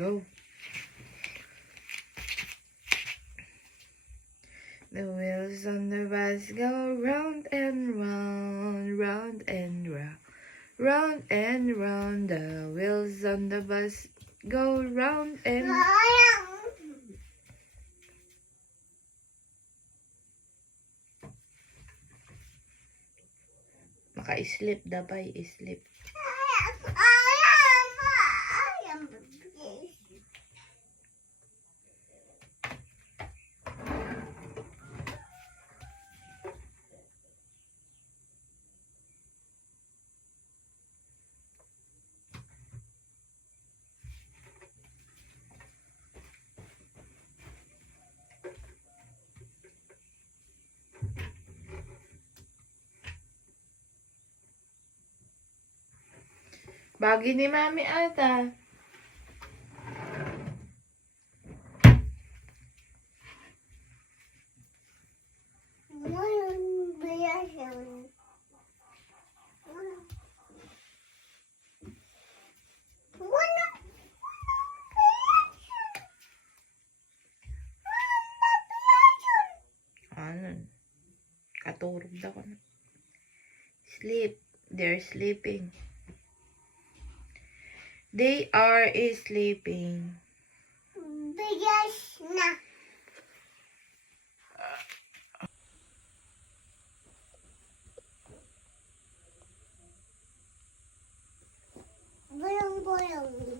Go. The wheels on the bus go round and round, round and round, round and round. The wheels on the bus go round and Maka-sleep dabay, sleep. Bagi ni Mami ata. Ano? Katurog daw ko na. Sleep. They're sleeping. They are sleeping. Bigas na. Boyong-boyong.